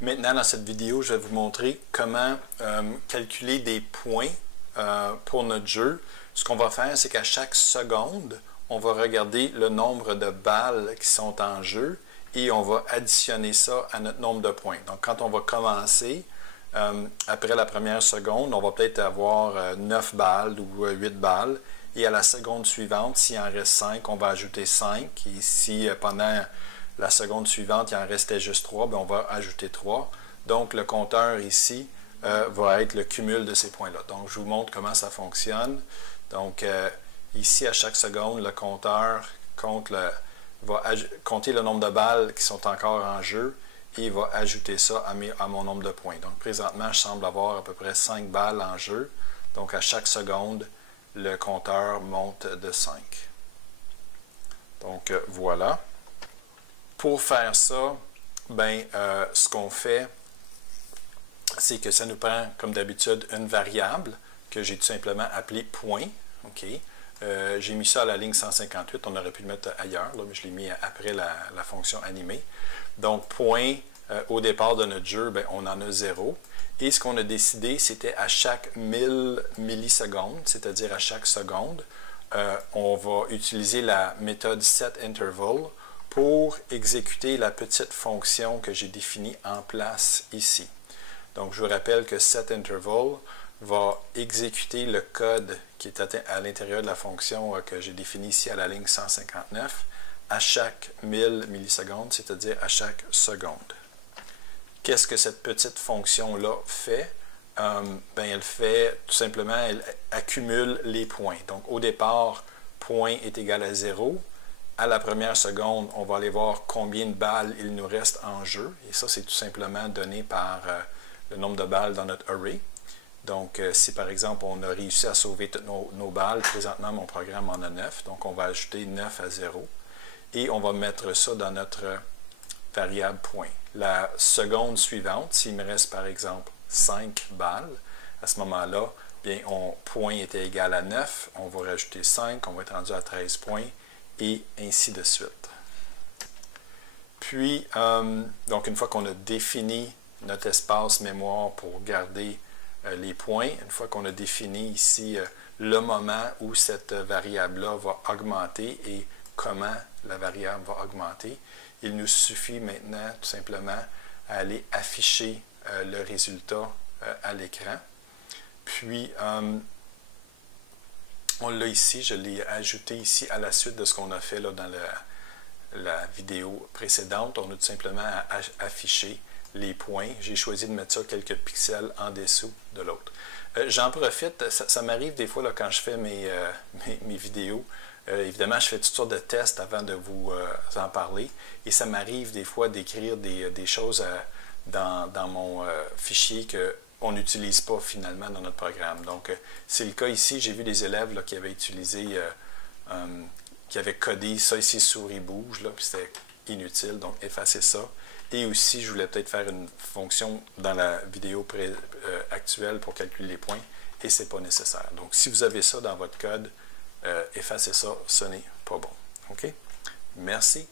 Maintenant, dans cette vidéo, je vais vous montrer comment calculer des points pour notre jeu. Ce qu'on va faire, c'est qu'à chaque seconde, on va regarder le nombre de balles qui sont en jeu et on va additionner ça à notre nombre de points. Donc, quand on va commencer, après la première seconde, on va peut-être avoir 9 balles ou 8 balles. Et à la seconde suivante, s'il en reste 5, on va ajouter 5. Et si pendant la seconde suivante, il en restait juste 3, bien, on va ajouter 3. Donc, le compteur ici va être le cumul de ces points-là. Donc, je vous montre comment ça fonctionne. Donc, ici, à chaque seconde, le compteur va compter le nombre de balles qui sont encore en jeu et il va ajouter ça à mon nombre de points. Donc, présentement, je semble avoir à peu près 5 balles en jeu. Donc, à chaque seconde, le compteur monte de 5. Donc, voilà. Pour faire ça, ce qu'on fait, c'est que ça nous prend, comme d'habitude, une variable que j'ai tout simplement appelée point. Okay. J'ai mis ça à la ligne 158. On aurait pu le mettre ailleurs, là, mais je l'ai mis après la fonction animée. Donc, point, au départ de notre jeu, on en a 0. Et ce qu'on a décidé, c'était à chaque 1000 millisecondes, c'est-à-dire à chaque seconde, on va utiliser la méthode setInterval pour exécuter la petite fonction que j'ai définie en place ici. Donc, je vous rappelle que setInterval va exécuter le code qui est à l'intérieur de la fonction que j'ai définie ici à la ligne 159 à chaque 1000 millisecondes, c'est-à-dire à chaque seconde. Qu'est-ce que cette petite fonction-là fait? Elle fait tout simplement, elle accumule les points. Donc, au départ, point est égal à 0. À la première seconde, on va aller voir combien de balles il nous reste en jeu. Et ça, c'est tout simplement donné par le nombre de balles dans notre array. Donc, si par exemple, on a réussi à sauver toutes nos balles, présentement, mon programme en a 9. Donc, on va ajouter 9 à 0. Et on va mettre ça dans notre variable point. La seconde suivante, s'il me reste par exemple 5 balles, à ce moment-là, bien, point était égal à 9, on va rajouter 5, on va être rendu à 13 points, et ainsi de suite. Puis, donc une fois qu'on a défini notre espace mémoire pour garder les points, une fois qu'on a défini ici le moment où cette variable-là va augmenter et comment la variable va augmenter, il nous suffit maintenant tout simplement à aller afficher le résultat à l'écran. Puis, on l'a ici, je l'ai ajouté ici à la suite de ce qu'on a fait là, dans la vidéo précédente. On a tout simplement à afficher les points. J'ai choisi de mettre ça quelques pixels en dessous de l'autre. J'en profite, ça m'arrive des fois là, quand je fais mes vidéos. Évidemment, je fais toutes sortes de tests avant de vous en parler. Et ça m'arrive des fois d'écrire des choses dans mon fichier qu'on n'utilise pas finalement dans notre programme. Donc, c'est le cas ici. J'ai vu des élèves là, qui avaient utilisé, qui avaient codé ça ici, souris bouge, là, puis c'était inutile. Donc, effacez ça. Et aussi, je voulais peut-être faire une fonction dans la vidéo actuelle pour calculer les points. Et ce n'est pas nécessaire. Donc, si vous avez ça dans votre code, effacez ça, ce n'est pas bon. OK? Merci.